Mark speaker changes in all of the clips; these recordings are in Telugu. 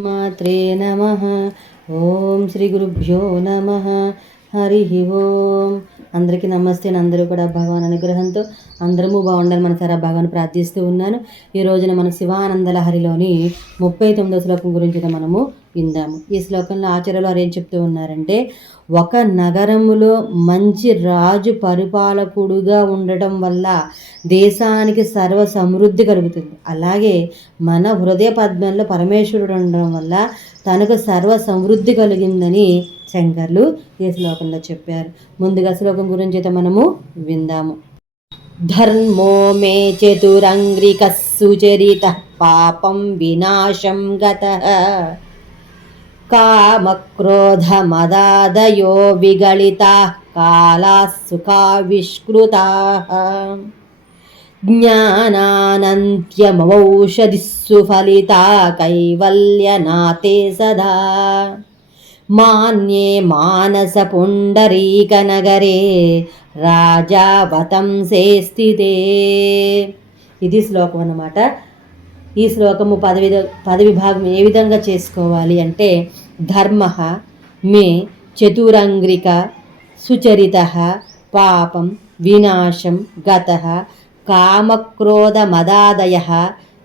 Speaker 1: మాత్రే నమ. ఓం శ్రీ గురుభ్యో నమ. హరి ఓం. అందరికీ నమస్తే. అందరూ కూడా భగవాన్ అనుగ్రహంతో అందరము బాగుండాలి మన సరే భగవాన్ ప్రార్థిస్తూ ఉన్నాను. ఈ రోజున మన శివానంద లహరిలోని ముప్పై తొమ్మిదో శ్లోకం గురించి మనము విందాము. ఈ శ్లోకంలో ఆచార్యులు వారు ఏం చెప్తూ ఉన్నారంటే ఒక నగరములో మంచి రాజు పరిపాలకుడుగా ఉండటం వల్ల దేశానికి సర్వ సమృద్ధి కలుగుతుంది. అలాగే మన హృదయ పద్మంలో పరమేశ్వరుడు ఉండడం వల్ల తనకు సర్వ సమృద్ధి కలిగిందని శంకర్లు ఈ శ్లోకంలో చెప్పారు. ముందుగా శ్లోకం గురించి అయితే మనము విందాము. ధర్మో మే చతురంగ్రిక సుచరిత పాపం వినాశం గత కామక్రోధమదాదయో విగళితా కాలా సుఖావిష్కృతా జ్ఞానానంత్యమౌషధి సుఫలితా కైవల్యనాతే సదా మాన్యే మానసపుండరీకనగరే రాజావతంసే స్థితే ఇది శ్లోకం అన్నమాట ఈ శ్లోకము పదవి పదవిభాగం ఏ విధంగా చేసుకోవాలి అంటే ధర్మ మే చతురంగ్రిక సుచరిత పాపం వినాశం గత కామక్రోధమదాదయ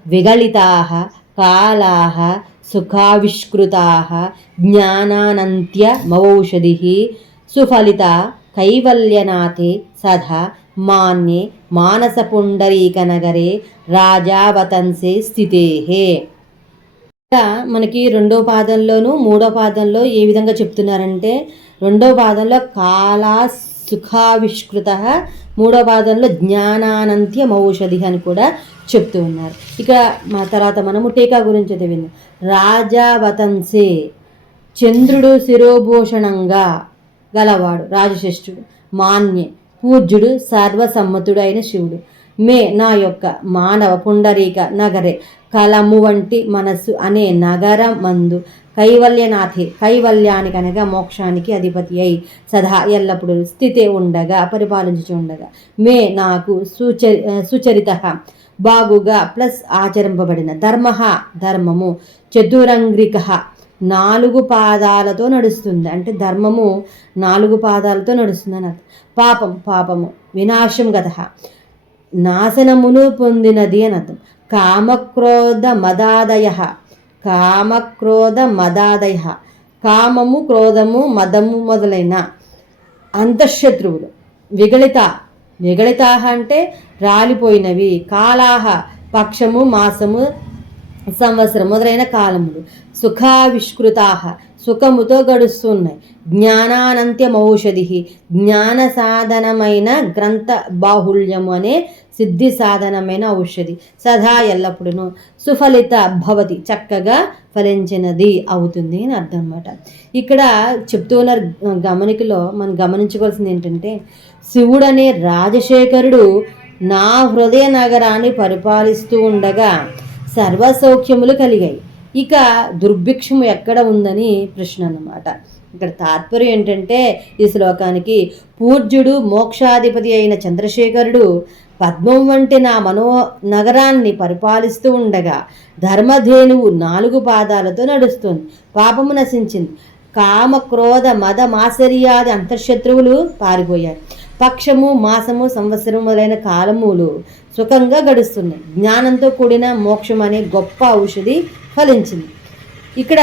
Speaker 1: విగళితా కాలా సుఖావిష్కృతా జ్ఞానానంత్యమౌషధి సుఫలిత కైవల్యనాథే సదా మాన్యే మానసపుండరీకనగరే రాజావతంసే స్థితేహే. మనకి రెండో పాదంలోను మూడో పాదంలో ఏ విధంగా చెప్తున్నారంటే రెండో పాదంలో కాలా సుఖావిష్కృత మూడో పాదంలో జ్ఞానానంత్యం ఔషధి అని కూడా చెప్తూ ఉన్నారు. ఇక మా తర్వాత మనము టీకా గురించి చదివింది రాజావతంసే చంద్రుడు శిరోభూషణంగా గలవాడు రాజశ్రేష్ఠుడు మాన్యే. పూజ్యుడు సర్వసమ్మతుడు అయిన శివుడు. మే నా యొక్క మానవ పుండరీక నగరే కలము వంటి మనస్సు అనే నగరం మందు. కైవల్యనాథి కైవల్యానికి అనగా మోక్షానికి అధిపతి అయి సదా ఎల్లప్పుడూ స్థితి ఉండగా పరిపాలించుచుండగా మే నాకు సుచరి సుచరిత బాగుగా ప్లస్ ఆచరింపబడిన ధర్మ ధర్మము చతురంగ్రిక. నాలుగు పాదాలతో నడుస్తుంది. అంటే ధర్మము నాలుగు పాదాలతో నడుస్తుంది అని పాపం పాపము వినాశం గత నాశనమును పొందినది అని అర్థం కామక్రోధ మదాదయ. కామక్రోధ మదాదయ. కామము క్రోధము మదము మొదలైన అంతఃశత్రువులు. విగళిత విగళితాహ అంటే రాలిపోయినవి. కాలాహ పక్షము మాసము సంవత్సరం మొదలైన కాలములు. సుఖావిష్కృతాహ సుఖముతో గడుస్తున్నాయి. జ్ఞానానంత్యమౌషధి. జ్ఞాన సాధనమైన గ్రంథ బాహుళ్యము అనే సిద్ధి సాధనమైన ఔషధి. సదా ఎల్లప్పుడూ సుఫలిత భవతి. చక్కగా ఫలించినది అవుతుంది అని అర్థం అన్నమాట ఇక్కడ చెప్తూ ఉన్న గమనికలో మనం గమనించవలసింది ఏంటంటే శివుడు అనే రాజశేఖరుడు నా హృదయ నగరాన్ని పరిపాలిస్తూ ఉండగా సర్వసౌఖ్యములు కలిగాయి. ఇక దుర్భిక్షము ఎక్కడ ఉందని ప్రశ్న అన్నమాట. ఇక్కడ తాత్పర్యం ఏంటంటే ఈ శ్లోకానికి పూజ్యుడు మోక్షాధిపతి అయిన చంద్రశేఖరుడు పద్మం వంటి నా మనో నగరాన్ని పరిపాలిస్తూ ఉండగా ధర్మధేనువు నాలుగు పాదాలతో నడుస్తుంది పాపము నశించింది. కామ క్రోధ మద మాసర్యాది అంతర్శత్రువులు పారిపోయారు. పక్షము మాసము సంవత్సరం మొదలైన కాలములు సుఖంగా గడుస్తున్నాయి జ్ఞానంతో కూడిన మోక్షం అనే గొప్ప ఔషధి ఫలించింది. ఇక్కడ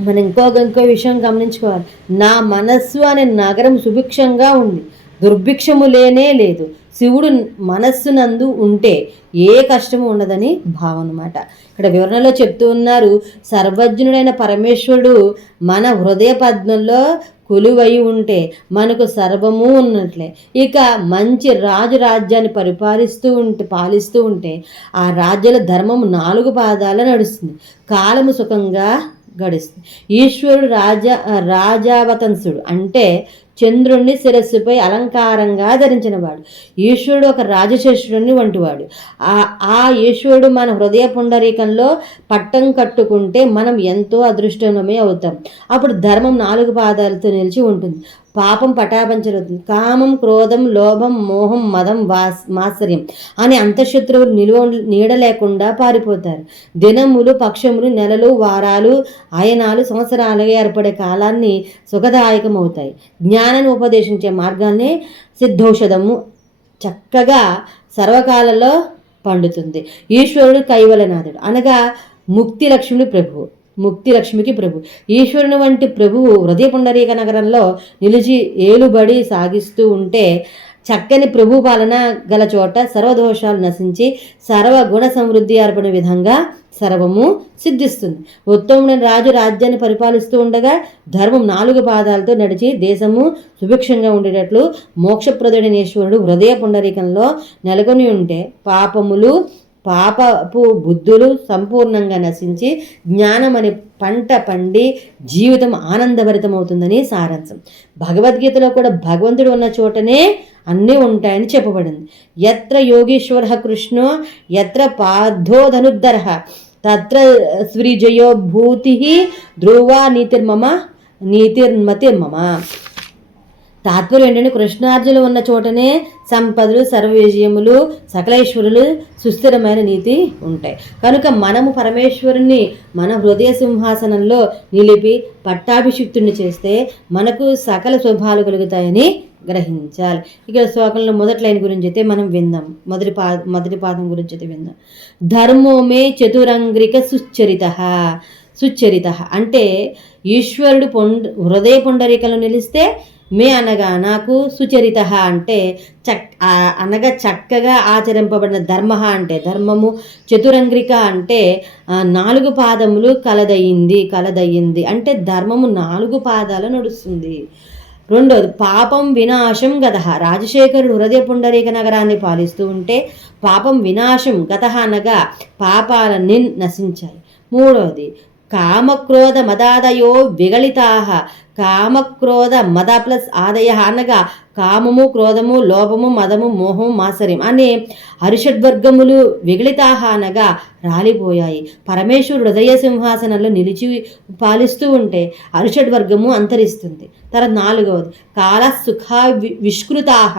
Speaker 1: మనం ఇంకో ఇంకో విషయం గమనించుకోవాలి. నా మనస్సు అనే నగరం సుభిక్షంగా ఉంది. దుర్భిక్షము లేనే లేదు. శివుడు మనస్సునందు ఉంటే ఏ కష్టము ఉండదని భావం అనమాట ఇక్కడ వివరణలో చెప్తూ ఉన్నారు సర్వజ్ఞుడైన పరమేశ్వరుడు మన హృదయ పద్మంలో కొలువై ఉంటే మనకు సర్వము ఉన్నట్లే. ఇక మంచి రాజు రాజ్యాన్ని పరిపాలిస్తూ ఉంటే పాలిస్తూ ఉంటే ఆ రాజ్యాల ధర్మము నాలుగు పాదాల నడుస్తుంది. కాలము సుఖంగా గడుస్తుంది. ఈశ్వరుడు రాజా రాజావతంసుడు అంటే చంద్రుణ్ణి శిరస్సుపై అలంకారంగా ధరించినవాడు. ఈశ్వరుడు ఒక రాజశేషుడిని వంటివాడు. ఆ ఆ ఈశ్వరుడు మన హృదయ పుండరీకంలో పట్టం కట్టుకుంటే మనం ఎంతో అదృష్టమే అవుతాం. అప్పుడు ధర్మం నాలుగు పాదాలతో నిలిచి ఉంటుంది. పాపం పటాపంచలవుతుంది. కామం క్రోధం లోభం మోహం మదం వాస్ మాత్సర్యం అనే అంతఃశత్రువులు నిలువ నీడ లేకుండా పారిపోతారు. దినములు పక్షములు నెలలు వారాలు అయనాలు సంవత్సరాలుగా ఏర్పడే కాలాన్ని సుఖదాయకమవుతాయి. జ్ఞానాన్ని ఉపదేశించే మార్గాన్ని సిద్ధౌషధము. చక్కగా సర్వకాలంలో పండుతుంది. ఈశ్వరుడు కైవలనాథుడు. అనగా ముక్తి లక్ష్మి ప్రభువు. ముక్తి లక్ష్మికి ప్రభు ఈశ్వరుని వంటి ప్రభువు హృదయ పుండరీక నగరంలో నిలిచి ఏలుబడి సాగిస్తూ ఉంటే చక్కని ప్రభు పాలన గల చోట సర్వదోషాలు నశించి సర్వగుణ సమృద్ధి ఏర్పడిన విధంగా సర్వము సిద్ధిస్తుంది. ఉత్తముడైన రాజు రాజ్యాన్ని పరిపాలిస్తూ ఉండగా ధర్మం నాలుగు పాదాలతో నడిచి దేశము సుభిక్షంగా ఉండేటట్లు మోక్షప్రదుడైన ఈశ్వరుడు హృదయ పుండరీకంలో నెలకొని ఉంటే పాపములు పాపపు బుద్ధులు సంపూర్ణంగా నశించి జ్ఞానం అనే పంట పండి జీవితం ఆనందభరితమవుతుందని సారాంశం. భగవద్గీతలో కూడా భగవంతుడు ఉన్న చోటనే అన్నీ ఉంటాయని చెప్పబడింది. ఎత్ర యోగీశ్వర కృష్ణో ఎత్ర పార్థోధనుద్ధర తత్ర స్వీజయో భూతి ధ్రువ నీతిర్మమ నీతిర్మతిర్మమ. తాత్పర్యం ఏంటంటే కృష్ణార్జులు ఉన్న చోటనే సంపదలు సర్వ విజయములు సకలేశ్వరులు సుస్థిరమైన నీతి ఉంటాయి. కనుక మనము పరమేశ్వరుణ్ణి మన హృదయ సింహాసనంలో నిలిపి పట్టాభిషిక్తుని చేస్తే మనకు సకల శుభాలు కలుగుతాయని గ్రహించాలి. ఇక్కడ శ్లోకంలో మొదటి లైన్ గురించి అయితే మనం విందాం మొదటి పా మొదటి పాదం గురించి అయితే విందాం ధర్మోమే చతురంగ్రిక సుచరిత సుచరిత అంటే ఈశ్వరుడు పొండ హృదయ పొండరికలు నిలిస్తే మే అనగా నాకు సుచరిత అంటే చక్ అనగా చక్కగా ఆచరింపబడిన ధర్మ అంటే ధర్మము. చతురంగ్రిక అంటే నాలుగు పాదములు కలదయ్యింది కలదయ్యింది అంటే ధర్మము నాలుగు పాదాలు నడుస్తుంది. రెండోది పాపం వినాశం గత. రాజశేఖరుడు హృదయ పుండరీక నగరాన్ని పాలిస్తూ ఉంటే పాపం వినాశం గత అనగా పాపాలన్నీ నశించాయి. మూడవది కామక్రోధ మదాదయో విగళితా. కామక్రోధ మద ప్లస్ ఆదయ అనగా కామము క్రోధము లోభము మదము మోహము మాసర్యం అనే హరిషడ్వర్గములు విగళితాహ అనగా రాలిపోయాయి. పరమేశ్వరుడు హృదయ సింహాసనంలో నిలిచి పాలిస్తూ ఉంటే హరిషడ్వర్గము అంతరిస్తుంది. తర్వాత నాలుగవది కాల సుఖ విష్కృతాహ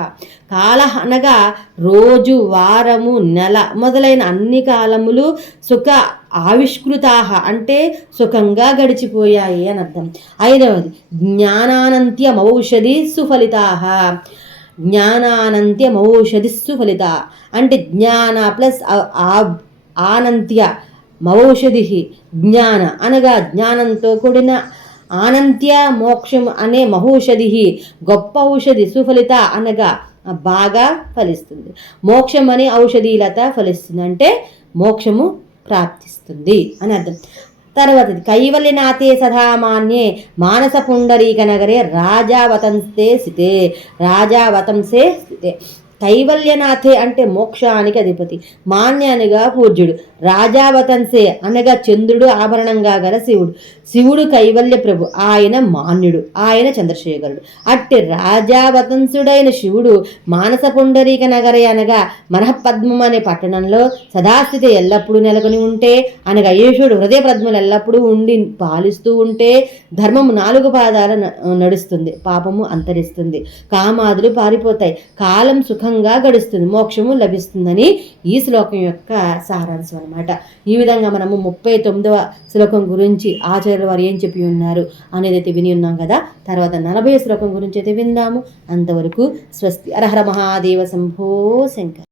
Speaker 1: కాల అనగా రోజు వారము నెల మొదలైన అన్ని కాలములు సుఖ ఆవిష్కృతాహ అంటే సుఖంగా గడిచిపోయాయి అని అర్థం. ఐదవది జ్ఞానానంత్యమౌషధి సుఫలితాహ. జ్ఞానానంత్యమౌషధి సుఫలిత అంటే జ్ఞాన ప్లస్ ఆనంత్య మౌషధి జ్ఞాన అనగా జ్ఞానంతో కూడిన ఆనంత్య మోక్షం అనే మహౌషధి గొప్ప ఔషధి సుఫలిత అనగా బాగా ఫలిస్తుంది. మోక్షం అనే ఔషధీలత ఫలిస్తుంది. అంటే మోక్షము ప్రాప్తిస్తుంది అని అర్థం. తర్వాత కైవల్యనాథే సదామాన్యే మానస పుండరీక నగరే రాజావతంసే స్థితే రాజావతంసే స్థితే. కైవల్యనాథే అంటే మోక్షానికి అధిపతి మాన్యానిగా పూజ్యుడు రాజావతంసే అనగా చంద్రుడు ఆభరణంగా గల శివుడు. శివుడు కైవల్య ప్రభు ఆయన మాన్యుడు ఆయన చంద్రశేఖరుడు. అట్టి రాజావతంసుడైన శివుడు మానస పుండరీక నగరే అనగా మనఃపద్మం అనే పట్టణంలో సదాస్థితి ఎల్లప్పుడూ నెలకొని ఉంటే అనగా యేషుడు హృదయ పద్మలు ఎల్లప్పుడూ ఉండి పాలిస్తూ ఉంటే ధర్మము నాలుగు పాదాల నడుస్తుంది పాపము అంతరిస్తుంది కామాదులు పారిపోతాయి కాలం సుఖంగా గడుస్తుంది మోక్షము లభిస్తుందని ఈ శ్లోకం యొక్క సారాంశం అనమాట ఈ విధంగా మనము ముప్పై తొమ్మిదవ శ్లోకం గురించి ఆచార్యుల వారు ఏం చెప్పి ఉన్నారు అనేది అయితే విని ఉన్నాం కదా. తర్వాత నలభై శ్లోకం గురించి అయితే విందాము. అంతవరకు స్వస్తి అరహర మహాదేవ శంభో శంకర్.